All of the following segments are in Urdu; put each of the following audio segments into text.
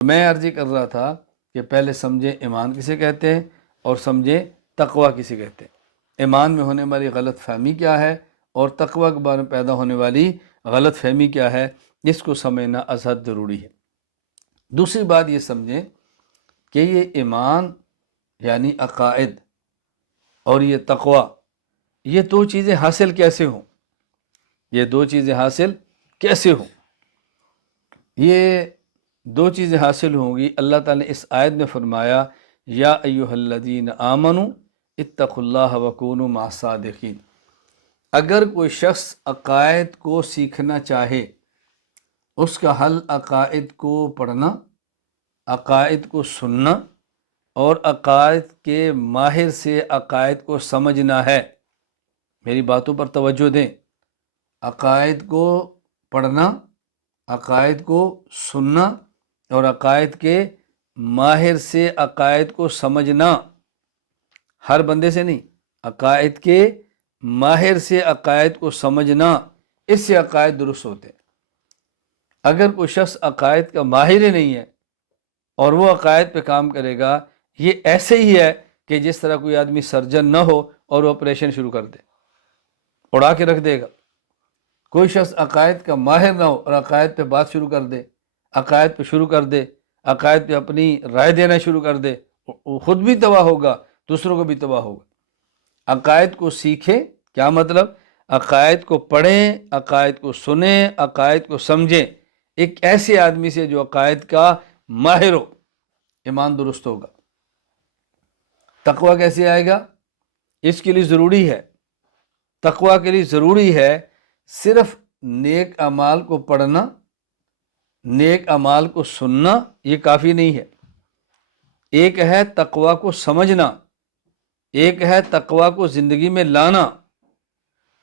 میں عرض کر رہا تھا کہ پہلے سمجھیں ایمان کسے کہتے ہیں اور سمجھیں تقوی کسے کہتے ہیں، ایمان میں ہونے والی غلط فہمی کیا ہے اور تقوی کے بارے میں پیدا ہونے والی غلط فہمی کیا ہے، اس کو سمجھنا ازحد ضروری ہے۔ دوسری بات یہ سمجھیں کہ یہ ایمان یعنی عقائد اور یہ تقوی، یہ دو چیزیں حاصل کیسے ہوں، یہ دو چیزیں حاصل کیسے ہوں؟ یہ دو چیزیں حاصل ہوں گی۔ اللہ تعالیٰ نے اس آیت میں فرمایا یا ایھا الذین آمنوا اتقوا اللہ وکونوا مع الصادقین۔ اگر کوئی شخص عقائد کو سیکھنا چاہے، اس کا حل عقائد کو پڑھنا، عقائد کو سننا اور عقائد کے ماہر سے عقائد کو سمجھنا ہے۔ میری باتوں پر توجہ دیں، عقائد کو پڑھنا، عقائد کو سننا اور عقائد کے ماہر سے عقائد کو سمجھنا، ہر بندے سے نہیں، عقائد کے ماہر سے عقائد کو سمجھنا، اس سے عقائد درست ہوتے ہیں۔ اگر کوئی شخص عقائد کا ماہر ہی نہیں ہے اور وہ عقائد پہ کام کرے گا، یہ ایسے ہی ہے کہ جس طرح کوئی آدمی سرجن نہ ہو اور وہ آپریشن شروع کر دے، اڑا کے رکھ دے گا۔ کوئی شخص عقائد کا ماہر نہ ہو اور عقائد پہ بات شروع کر دے، عقائد پہ شروع کر دے، عقائد پہ اپنی رائے دینا شروع کر دے، وہ خود بھی تباہ ہوگا، دوسروں کو بھی تباہ ہوگا۔ عقائد کو سیکھیں، کیا مطلب؟ عقائد کو پڑھیں، عقائد کو سنیں، عقائد کو سمجھیں، ایک ایسے آدمی سے جو عقائد کا ماہر ہو، ایمان درست ہوگا۔ تقوی کیسے آئے گا؟ اس کے لیے ضروری ہے، تقوی کے لیے ضروری ہے صرف نیک اعمال کو پڑھنا، نیک اعمال کو سننا، یہ کافی نہیں ہے۔ ایک ہے تقوی کو سمجھنا، ایک ہے تقوی کو زندگی میں لانا۔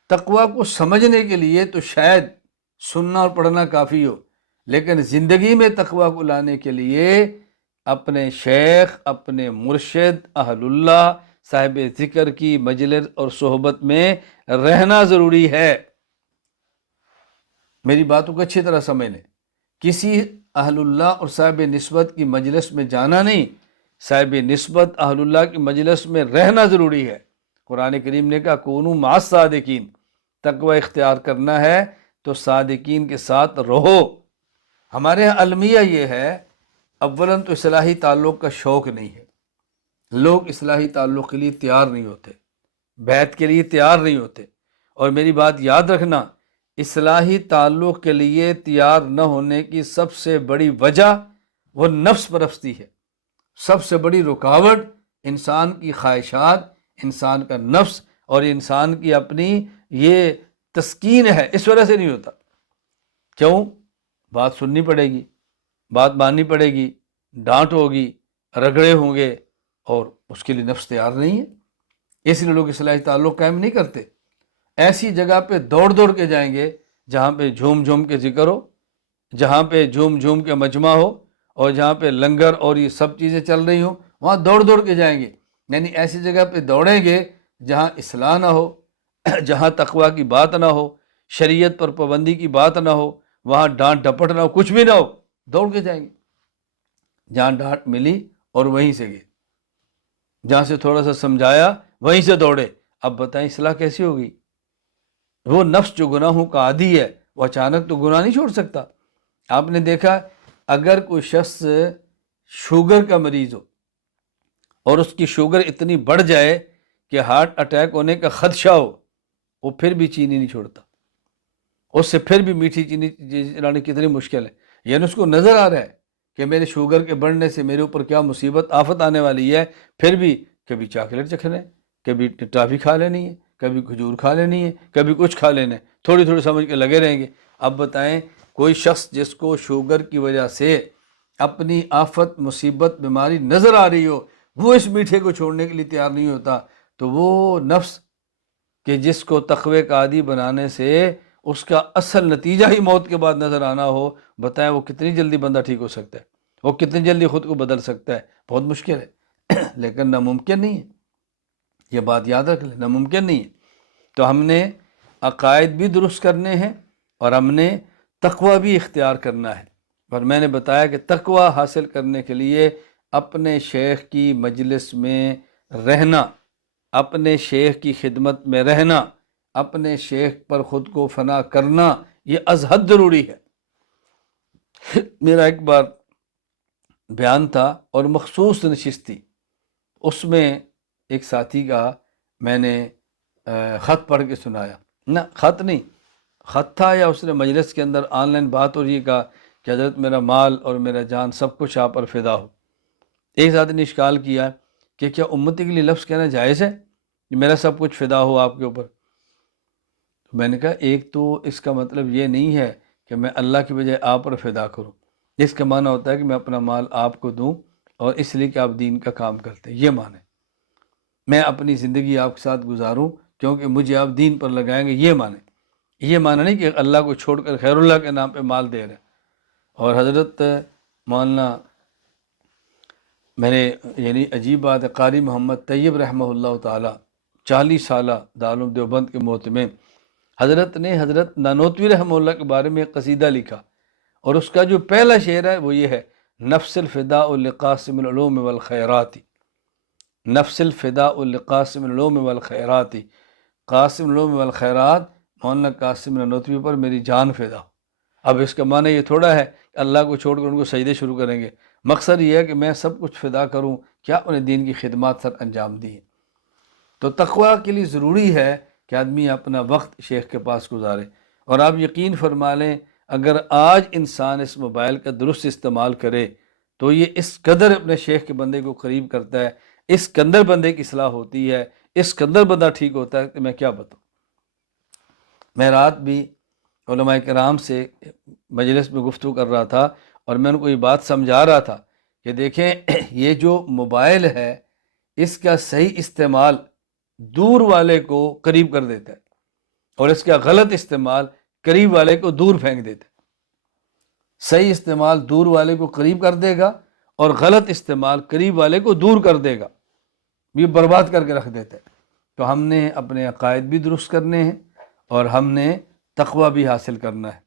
تقوی کو سمجھنے کے لیے تو شاید سننا اور پڑھنا کافی ہو، لیکن زندگی میں تقوی کو لانے کے لیے اپنے شیخ، اپنے مرشد، اہل اللہ، صاحب ذکر کی مجلس اور صحبت میں رہنا ضروری ہے۔ میری باتوں کو اچھی طرح سمجھ لیں، کسی اہل اللہ اور صاحب نسبت کی مجلس میں جانا نہیں، صاحب نسبت اہل اللہ کی مجلس میں رہنا ضروری ہے۔ قرآن کریم نے کہا کونوا مع الصادقین، تقوی اختیار کرنا ہے تو صادقین کے ساتھ رہو۔ ہمارے یہاں المیہ یہ ہے، اولاً تو اصلاحی تعلق کا شوق نہیں ہے، لوگ اصلاحی تعلق کے لیے تیار نہیں ہوتے، بیعت کے لیے تیار نہیں ہوتے۔ اور میری بات یاد رکھنا، اصلاحی تعلق کے لیے تیار نہ ہونے کی سب سے بڑی وجہ وہ نفس پرستی ہے۔ سب سے بڑی رکاوٹ انسان کی خواہشات، انسان کا نفس اور انسان کی اپنی یہ تسکین ہے، اس وجہ سے نہیں ہوتا۔ کیوں؟ بات سننی پڑے گی، بات ماننی پڑے گی، ڈانٹ ہوگی، رگڑے ہوں گے، اور اس کے لیے نفس تیار نہیں ہے۔ اس لیے لوگ اصلاحی تعلق قائم نہیں کرتے۔ ایسی جگہ پہ دوڑ دوڑ کے جائیں گے جہاں پہ جھوم جھوم کے ذکر ہو، جہاں پہ جھوم جھوم کے مجمع ہو، اور جہاں پہ لنگر اور یہ سب چیزیں چل رہی ہوں، وہاں دوڑ دوڑ کے جائیں گے۔ یعنی ایسی جگہ پہ دوڑیں گے جہاں اصلاح نہ ہو، جہاں تقوی کی بات نہ ہو، شریعت پر پابندی کی بات نہ ہو، وہاں ڈانٹ ڈپٹ نہ ہو، کچھ بھی نہ ہو، دوڑ کے جائیں گے۔ جہاں ڈانٹ ملی اور وہیں سے گئے، جہاں سے تھوڑا سا سمجھایا وہیں سے دوڑے۔ اب بتائیں اصلاح کیسی ہوگی؟ وہ نفس جو گناہوں کا عادی ہے، وہ اچانک تو گناہ نہیں چھوڑ سکتا۔ آپ نے دیکھا اگر کوئی شخص شوگر کا مریض ہو اور اس کی شوگر اتنی بڑھ جائے کہ ہارٹ اٹیک ہونے کا خدشہ ہو، وہ پھر بھی چینی نہیں چھوڑتا، اس سے پھر بھی میٹھی چینی چلانے کتنی مشکل ہے۔ یعنی اس کو نظر آ رہا ہے کہ میرے شوگر کے بڑھنے سے میرے اوپر کیا مصیبت آفت آنے والی ہے، پھر بھی کبھی چاکلیٹ چکھنا ہے، کبھی ٹافی کھا لینی ہے، کبھی کھجور کھا لینی ہے، کبھی کچھ کھا لینا ہے، تھوڑی تھوڑی سمجھ کے لگے رہیں گے۔ اب بتائیں کوئی شخص جس کو شوگر کی وجہ سے اپنی آفت، مصیبت، بیماری نظر آ رہی ہو، وہ اس میٹھے کو چھوڑنے کے لیے تیار نہیں ہوتا، تو وہ نفس کہ جس کو تقوی کا عادی بنانے سے اس کا اصل نتیجہ ہی موت کے بعد نظر آنا ہو، بتائیں وہ کتنی جلدی بندہ ٹھیک ہو سکتا ہے، وہ کتنی جلدی خود کو بدل سکتا ہے؟ بہت مشکل ہے، لیکن ناممکن نہیں ہے۔ یہ بات یاد رکھ لیں، ناممکن نہیں ہے۔ تو ہم نے عقائد بھی درست کرنے ہیں اور ہم نے تقوی بھی اختیار کرنا ہے۔ اور میں نے بتایا کہ تقوی حاصل کرنے کے لیے اپنے شیخ کی مجلس میں رہنا، اپنے شیخ کی خدمت میں رہنا، اپنے شیخ پر خود کو فنا کرنا، یہ از حد ضروری ہے۔ میرا ایک بار بیان تھا اور مخصوص نشست تھی، اس میں ایک ساتھی کا میں نے خط پڑھ کے سنایا، نہ خط نہیں، خط تھا یا اس نے مجلس کے اندر آن لائن بات ہو رہی کہا کہ حضرت میرا مال اور میرا جان سب کچھ آپ پر فدا ہو۔ ایک ساتھی نے اشکال کیا کہ کیا امتی کے لیے لفظ کہنا جائز ہے کہ میرا سب کچھ فدا ہو آپ کے اوپر؟ تو میں نے کہا ایک تو اس کا مطلب یہ نہیں ہے کہ میں اللہ کی بجائے آپ پر فدا کروں، اس کا معنی ہوتا ہے کہ میں اپنا مال آپ کو دوں اور اس لیے کہ آپ دین کا کام کرتے ہیں، یہ معنی، میں اپنی زندگی آپ کے ساتھ گزاروں کیونکہ مجھے آپ دین پر لگائیں گے، یہ معنی نہیں کہ اللہ کو چھوڑ کر خیر اللہ کے نام پہ مال دے رہے ہیں۔ اور حضرت مولانا، میں نے یعنی عجیب بات ہے، قاری محمد طیب رحمہ اللہ تعالیٰ 40 سالہ دارالعلوم دیوبند کے محتمم، حضرت نے حضرت نانوتوی رحمہ اللہ کے بارے میں ایک قصیدہ لکھا اور اس کا جو پہلا شعر ہے وہ یہ ہے، نفس الفداء لقاسم العلوم والخیرات، نفس الفداء لقاسم العلوم والخیرات، قاسم العلوم والخیرات مولانا قاسم نانوتوی پر میری جان فدا ہو۔ اب اس کا معنی یہ تھوڑا ہے کہ اللہ کو چھوڑ کر ان کو سجدے شروع کریں گے، مقصد یہ ہے کہ میں سب کچھ فدا کروں، کیا انہیں دین کی خدمات سر انجام دی۔ تو تقوی کے لیے ضروری ہے کہ آدمی اپنا وقت شیخ کے پاس گزارے، اور آپ یقین فرما لیں اگر آج انسان اس موبائل کا درست استعمال کرے تو یہ اس قدر اپنے شیخ کے بندے کو قریب کرتا ہے، اس قدر بندے کی اصلاح ہوتی ہے، اس قدر بندہ ٹھیک ہوتا ہے کہ میں کیا بتاؤں۔ میں رات بھی علماء کرام سے مجلس میں گفتگو کر رہا تھا اور میں ان کو یہ بات سمجھا رہا تھا کہ دیکھیں یہ جو موبائل ہے اس کا صحیح استعمال دور والے کو قریب کر دیتا ہے اور اس کا غلط استعمال قریب والے کو دور پھینک دیتا ہے۔ صحیح استعمال دور والے کو قریب کر دے گا اور غلط استعمال قریب والے کو دور کر دے گا، یہ برباد کر کے رکھ دیتا ہے۔ تو ہم نے اپنے عقائد بھی درست کرنے ہیں اور ہم نے تقوی بھی حاصل کرنا ہے۔